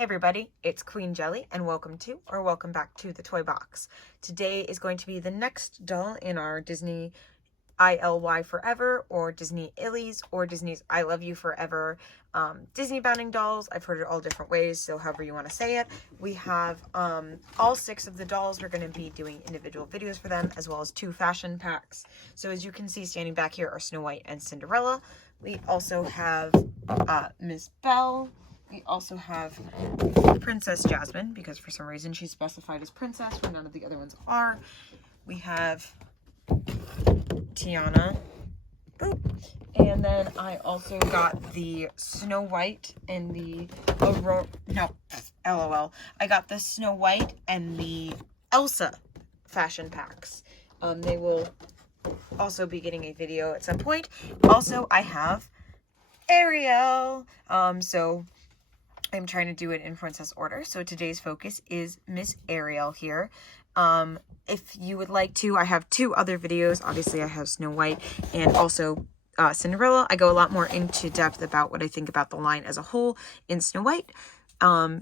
Hey everybody, it's Queen Jelly and welcome back to the Toy Box. Today is going to be the next doll in our Disney ILY Forever or Disney ILYs or Disney's I Love You Forever Disney bounding dolls. I've heard it all different ways, so however you want to say it. We have all 6 of the dolls. We're going to be doing individual videos for them as well as 2 fashion packs. So as you can see, standing back here are Snow White and Cinderella. We also have Miss Belle. We also have Princess Jasmine, because for some reason she's specified as princess when none of the other ones are. We have Tiana. Boop. And then I also got the Snow White and the Aurora. No, LOL. I got the Snow White and the Elsa fashion packs. They will also be getting a video at some point. Also, I have Ariel. So I'm trying to do it in princess order. So today's focus is Miss Ariel here. If you would like to, I have 2 other videos. Obviously, I have Snow White and also Cinderella. I go a lot more into depth about what I think about the line as a whole in Snow White.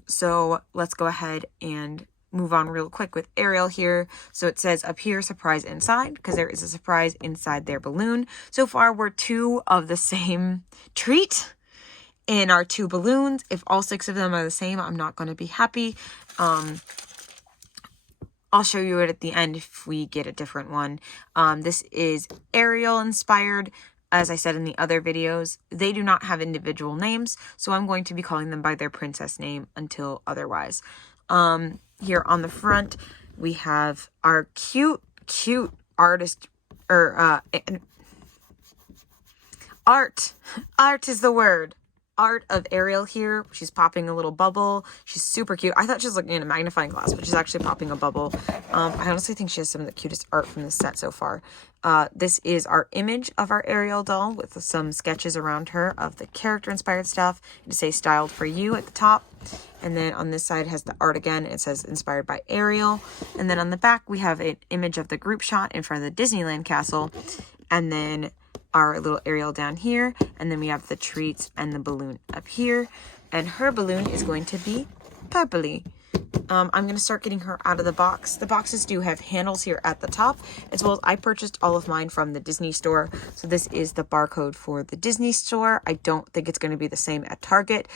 So let's go ahead and move on real quick with Ariel here. So it says up here, surprise inside, because there is a surprise inside their balloon. So far, we're 2 of the same treat in our 2 balloons. If all 6 of them are the same, I'm not going to be happy. I'll show you it at the end if we get a different one. This is Ariel inspired. As I said in the other videos, they do not have individual names, so I'm going to be calling them by their princess name until otherwise. Here on the front, we have our cute artist, or art is the word. Art of Ariel here. She's popping a little bubble. She's super cute. I thought she was looking in a magnifying glass, but she's actually popping a bubble. I honestly think she has some of the cutest art from this set so far. This is our image of our Ariel doll with some sketches around her of the character inspired stuff. It says styled for you at the top. And then on this side has the art again. It says inspired by Ariel. And then on the back we have an image of the group shot in front of the Disneyland castle. And then our little Ariel down here, and then we have the treats and the balloon up here, and her balloon is going to be purpley. I'm going to start getting her out of the box. The boxes do have handles here at the top, as well as I purchased all of mine from the Disney store. So this is the barcode for the Disney store. I don't think it's going to be the same at Target,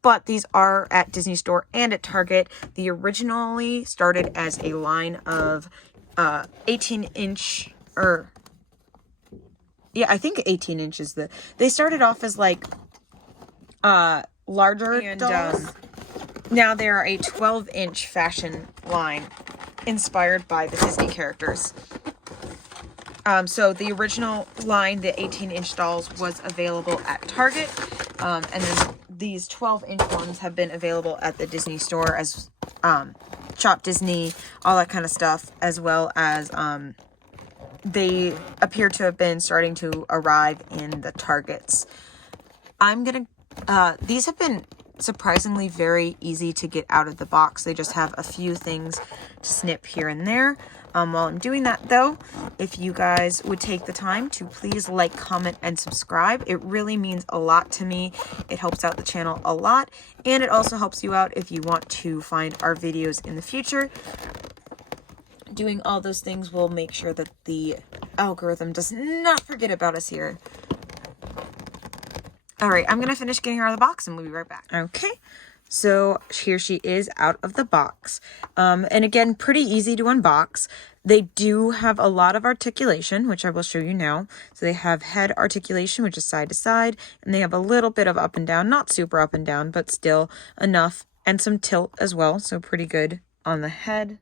but these are at Disney store and at Target. They originally started as a line of 18-inch, or yeah, I think 18 inches. They started off as like larger dolls. Now they are a 12-inch fashion line inspired by the Disney characters. So the original line, the 18-inch dolls, was available at Target, and then these 12-inch ones have been available at the Disney store as ShopDisney, all that kind of stuff, as well as they appear to have been starting to arrive in the Targets. These have been surprisingly very easy to get out of the box. They just have a few things to snip here and there. While I'm doing that though, if you guys would take the time to please like, comment, and subscribe, it really means a lot to me. It helps out the channel a lot, and it also helps you out if you want to find our videos in the future. Doing all those things will make sure that the algorithm does not forget about us here. All right, I'm going to finish getting her out of the box and we'll be right back. Okay, so here she is out of the box. And again, pretty easy to unbox. They do have a lot of articulation, which I will show you now. So they have head articulation, which is side to side, and they have a little bit of up and down, not super up and down, but still enough, and some tilt as well. So pretty good on the head.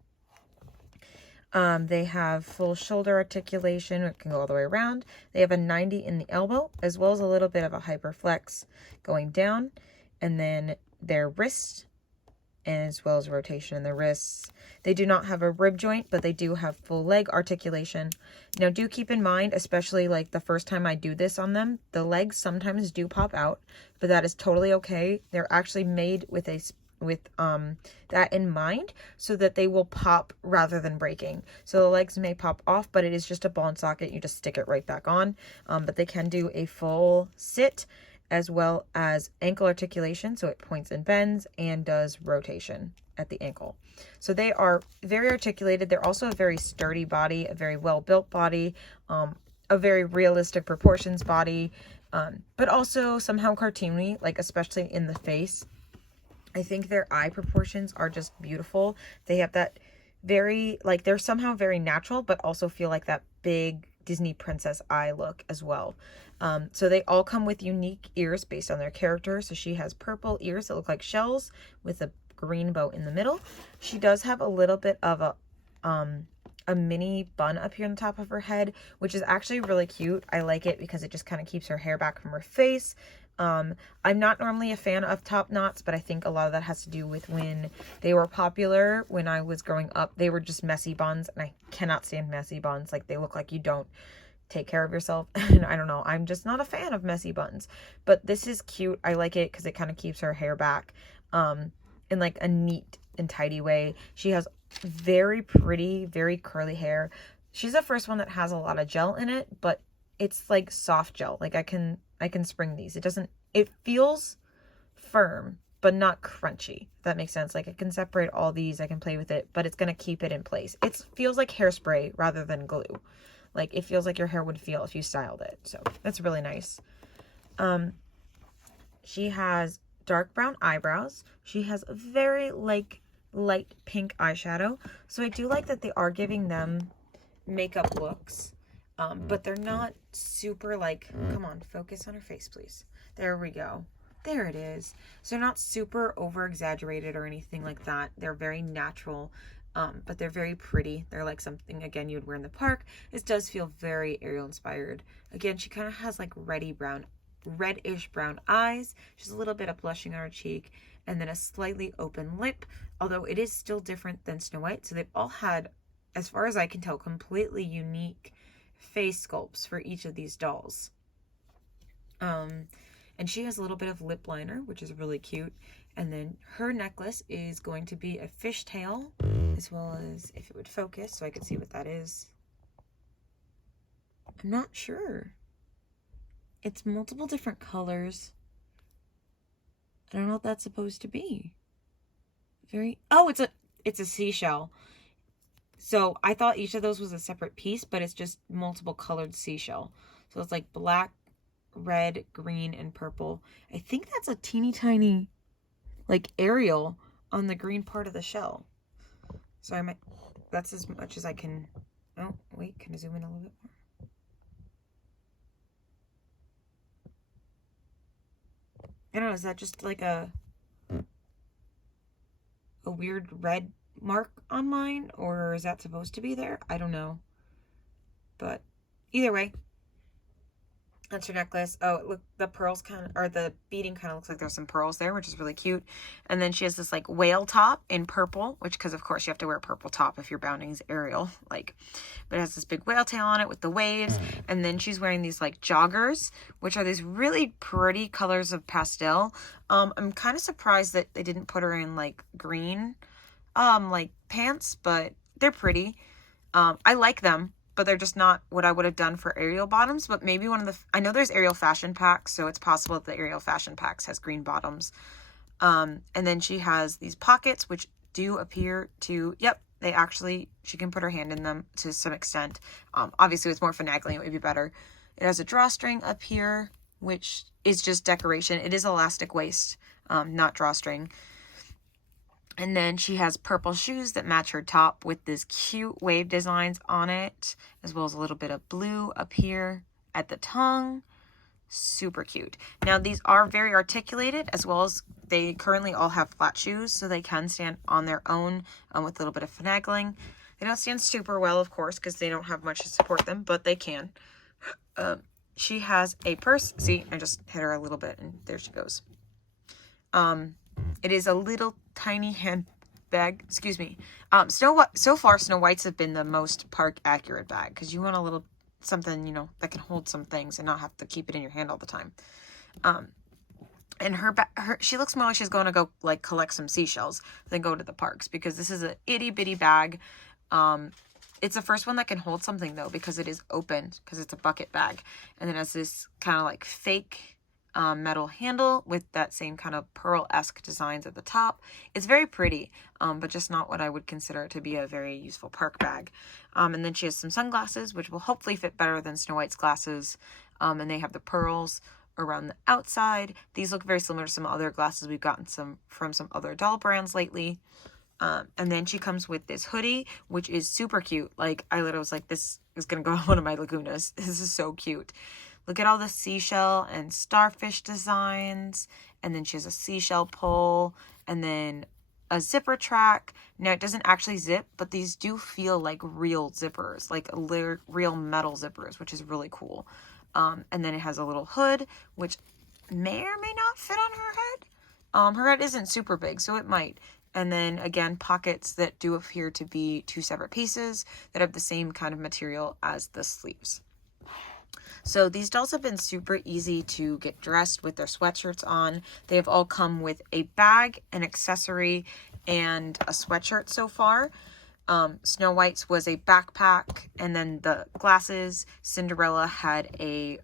They have full shoulder articulation. It can go all the way around. They have a 90 in the elbow, as well as a little bit of a hyperflex going down. And then their wrist, as well as rotation in the wrists. They do not have a rib joint, but they do have full leg articulation. Now, do keep in mind, especially like the first time I do this on them, the legs sometimes do pop out, but that is totally okay. They're actually made with that in mind, so that they will pop rather than breaking. So the legs may pop off, but it is just a ball and socket. You just stick it right back on. But they can do a full sit as well as ankle articulation, so it points and bends, and does rotation at the ankle. So they are very articulated. They're also a very sturdy body, a very well-built body, a very realistic proportions body, but also somehow cartoony, like especially in the face. I think their eye proportions are just beautiful. They have that very, like, they're somehow very natural, but also feel like that big Disney princess eye look as well. So they all come with unique ears based on their character. So she has purple ears that look like shells with a green bow in the middle. She does have a little bit of a mini bun up here on the top of her head, which is actually really cute. I like it because it just kind of keeps her hair back from her face. I'm not normally a fan of top knots, but I think a lot of that has to do with when they were popular when I was growing up. They were just messy buns, and I cannot stand messy buns. Like, they look like you don't take care of yourself. And I don't know, I'm just not a fan of messy buns. But this is cute. I like it because it kind of keeps her hair back in like a neat and tidy way. She has very pretty, very curly hair. She's the first one that has a lot of gel in it, but it's like soft gel. Like I can spring these. It feels firm, but not crunchy, if that makes sense. Like I can separate all these, I can play with it, but it's going to keep it in place. It feels like hairspray rather than glue. Like it feels like your hair would feel if you styled it. So that's really nice. She has dark brown eyebrows. She has a very like light pink eyeshadow. So I do like that they are giving them makeup looks. But they're not super like, come on, focus on her face, please. There we go. There it is. So they're not super over exaggerated or anything like that. They're very natural, but they're very pretty. They're like something, again, you would wear in the park. This does feel very Ariel inspired. Again, she kind of has like reddish brown eyes. She's a little bit of blushing on her cheek, and then a slightly open lip, although it is still different than Snow White. So they've all had, as far as I can tell, completely unique face sculpts for each of these dolls. And she has a little bit of lip liner, which is really cute. And then her necklace is going to be a fishtail, as well as, if it would focus so I could see what that is. I'm not sure. It's multiple different colors. I don't know what that's supposed to be. Oh, it's a seashell. So I thought each of those was a separate piece, but it's just multiple colored seashell. So it's like black, red, green, and purple. I think that's a teeny tiny like Ariel on the green part of the shell. So that's as much as I can. Oh, wait, can I zoom in a little bit more? I don't know, is that just like a weird red mark on mine, or is that supposed to be there? I don't know, but either way, that's her necklace. Oh, look, the pearls the beading kind of looks like there's some pearls there, which is really cute. And then she has this like whale top in purple, which, because of course you have to wear a purple top if you're bounding as Ariel, like, but it has this big whale tail on it with the waves. And then she's wearing these like joggers, which are these really pretty colors of pastel. I'm kind of surprised that they didn't put her in like green like pants, but they're pretty. I like them, but they're just not what I would have done for Ariel bottoms. But maybe I know there's Ariel fashion packs, so it's possible that the Ariel fashion packs has green bottoms. And then she has these pockets, which do appear to, yep, she can put her hand in them to some extent. Obviously with more finagling, it would be better. It has a drawstring up here, which is just decoration. It is elastic waist, not drawstring. And then she has purple shoes that match her top with this cute wave designs on it, as well as a little bit of blue up here at the tongue. Super cute. Now, these are very articulated, as well as they currently all have flat shoes, so they can stand on their own with a little bit of finagling. They don't stand super well, of course, because they don't have much to support them, but they can. She has a purse. See, I just hit her a little bit, and there she goes. It is a little tiny handbag. Excuse me. So far, Snow White's have been the most park accurate bag, because you want a little something, you know, that can hold some things and not have to keep it in your hand all the time. And she looks more like she's going to go like collect some seashells than go to the parks, because this is a itty bitty bag. It's the first one that can hold something though, because it is open, because it's a bucket bag, and it has this kind of like fake metal handle with that same kind of pearl-esque designs at the top. It's very pretty, but just not what I would consider to be a very useful park bag. And then she has some sunglasses, which will hopefully fit better than Snow White's glasses. And they have the pearls around the outside. These look very similar to some other glasses we've gotten from some other doll brands lately. And then she comes with this hoodie, which is super cute. Like, I literally was like, this is going to go on one of my Lagunas. This is so cute. Look at all the seashell and starfish designs. And then she has a seashell pole and then a zipper track. Now, it doesn't actually zip, but these do feel like real zippers, like real metal zippers, which is really cool. And then it has a little hood, which may or may not fit on her head. Her head isn't super big, so it might. And then, again, pockets that do appear to be two separate pieces that have the same kind of material as the sleeves. So these dolls have been super easy to get dressed with their sweatshirts on. They have all come with a bag, an accessory, and a sweatshirt so far. Snow White's was a backpack, and then the glasses. Cinderella had a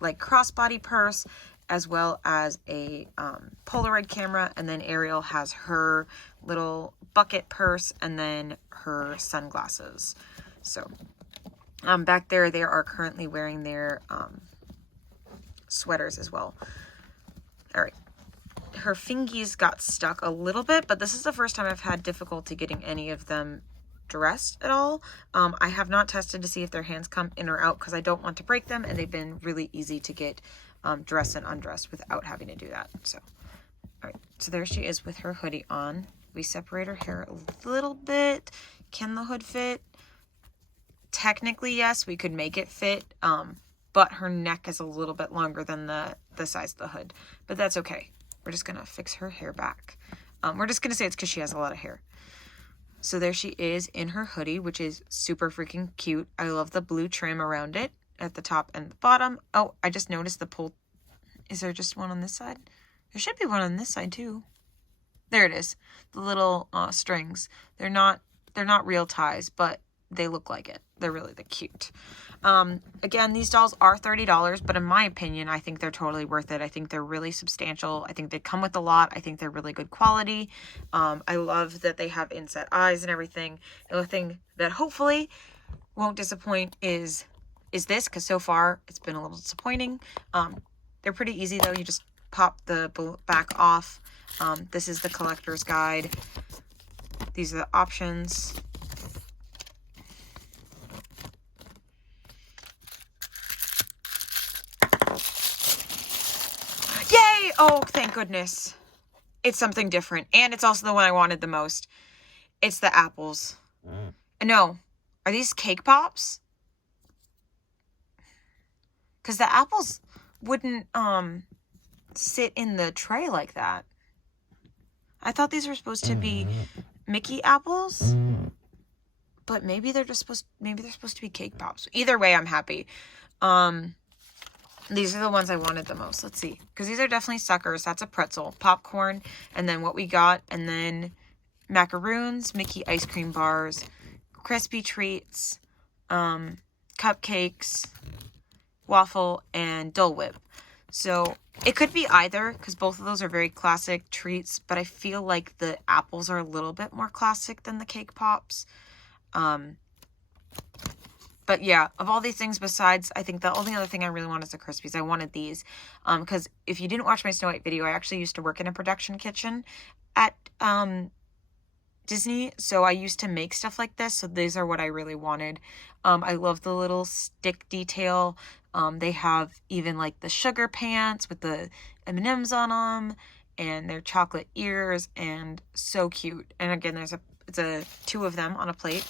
like crossbody purse, as well as a Polaroid camera, and then Ariel has her little bucket purse and then her sunglasses. So back there, they are currently wearing their sweaters as well. All right. Her fingies got stuck a little bit, but this is the first time I've had difficulty getting any of them dressed at all. I have not tested to see if their hands come in or out because I don't want to break them, and they've been really easy to get dressed and undressed without having to do that. So, all right. So there she is with her hoodie on. We separate her hair a little bit. Can the hood fit? Technically, yes, we could make it fit, but her neck is a little bit longer than the size of the hood, but that's okay. We're just going to fix her hair back. We're just going to say it's because she has a lot of hair. So there she is in her hoodie, which is super freaking cute. I love the blue trim around it at the top and the bottom. Oh, I just noticed the pull. Is there just one on this side? There should be one on this side too. There it is. The little strings. They're not real ties, but they look like it. They're really cute. Again, these dolls are $30, but in my opinion, I think they're totally worth it. I think they're really substantial. I think they come with a lot. I think they're really good quality. I love that they have inset eyes and everything. The only thing that hopefully won't disappoint is this, because so far it's been a little disappointing. They're pretty easy though. You just pop the back off. This is the collector's guide. These are the options. Yay! Oh, thank goodness. It's something different. And it's also the one I wanted the most. It's the apples. No. Are these cake pops? Because the apples wouldn't sit in the tray like that. I thought these were supposed to be Mickey apples. But maybe they're supposed to be cake pops. Either way, I'm happy. These are the ones I wanted the most. Let's see. Because these are definitely suckers. That's a pretzel. Popcorn. And then what we got. And then macaroons. Mickey ice cream bars. Crispy treats. Cupcakes. Waffle. And Dole Whip. So it could be either. Because both of those are very classic treats. But I feel like the apples are a little bit more classic than the cake pops. But yeah, of all these things besides, I think the only other thing I really want is the Crispies. I wanted these. Because if you didn't watch my Snow White video, I actually used to work in a production kitchen at Disney. So I used to make stuff like this. So these are what I really wanted. I love the little stick detail. They have even like the sugar pants with the M&Ms on them. And their chocolate ears. And so cute. And again, it's two of them on a plate.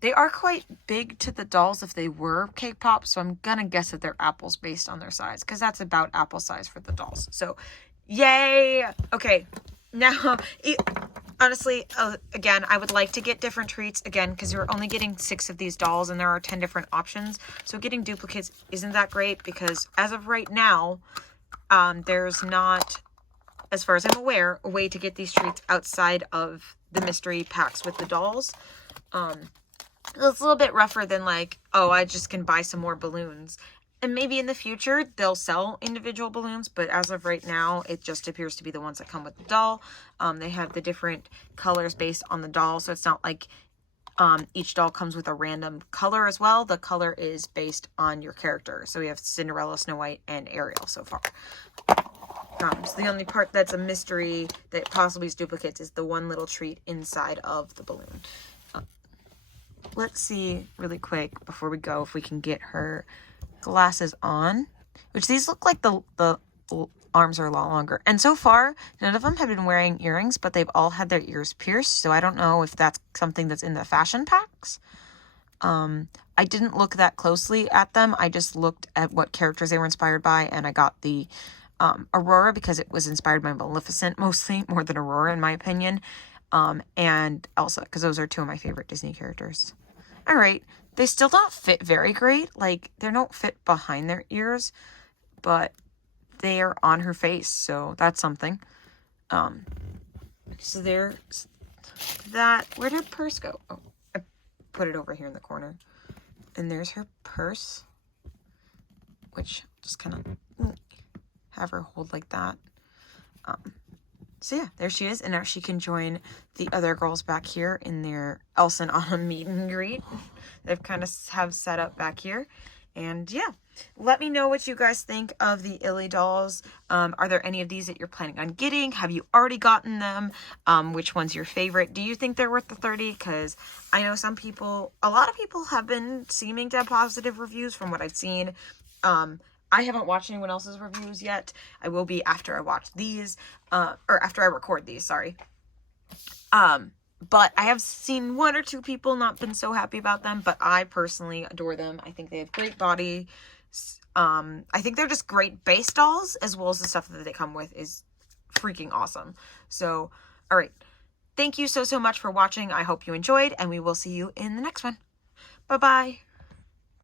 They are quite big to the dolls if they were cake pops, so I'm gonna guess that they're apples based on their size, because that's about apple size for the dolls. So, yay! Okay, now, honestly, again, I would like to get different treats, again, because you're only getting 6 of these dolls, and there are 10 different options, so getting duplicates isn't that great, because as of right now, there's not, as far as I'm aware, a way to get these treats outside of the mystery packs with the dolls. It's a little bit rougher than like, oh, I just can buy some more balloons. And maybe in the future, they'll sell individual balloons, but as of right now, it just appears to be the ones that come with the doll. They have the different colors based on the doll, so it's not like each doll comes with a random color as well. The color is based on your character. So we have Cinderella, Snow White, and Ariel so far. So the only part that's a mystery that possibly is duplicates is the one little treat inside of the balloon. Let's see really quick before we go if we can get her glasses on, which these look like the arms are a lot longer. And so far, none of them have been wearing earrings, but they've all had their ears pierced. So I don't know if that's something that's in the fashion packs. I didn't look that closely at them. I just looked at what characters they were inspired by, and I got the Aurora because it was inspired by Maleficent mostly, more than Aurora in my opinion. And Elsa, because those are two of my favorite Disney characters. All right. They still don't fit very great. Like, they don't fit behind their ears, but they are on her face, so that's something. So there's that. Where did her purse go? Oh, I put it over here in the corner. And there's her purse, which just kind of have her hold like that. So yeah, there she is, and now she can join the other girls back here in their Elsa and Anna meet and greet. They've kind of have set up back here, and yeah, let me know what you guys think of the ILY dolls. Are there any of these that you're planning on getting? Have you already gotten them? Which one's your favorite? Do you think they're worth the $30? Because I know a lot of people have been seeming to have positive reviews from what I've seen. I haven't watched anyone else's reviews yet. I will be after I watch these, or after I record these, sorry. But I have seen one or two people not been so happy about them, but I personally adore them. I think they have great body. I think they're just great base dolls, as well as the stuff that they come with is freaking awesome. So, all right. Thank you so much for watching. I hope you enjoyed, and we will see you in the next one. Bye-bye.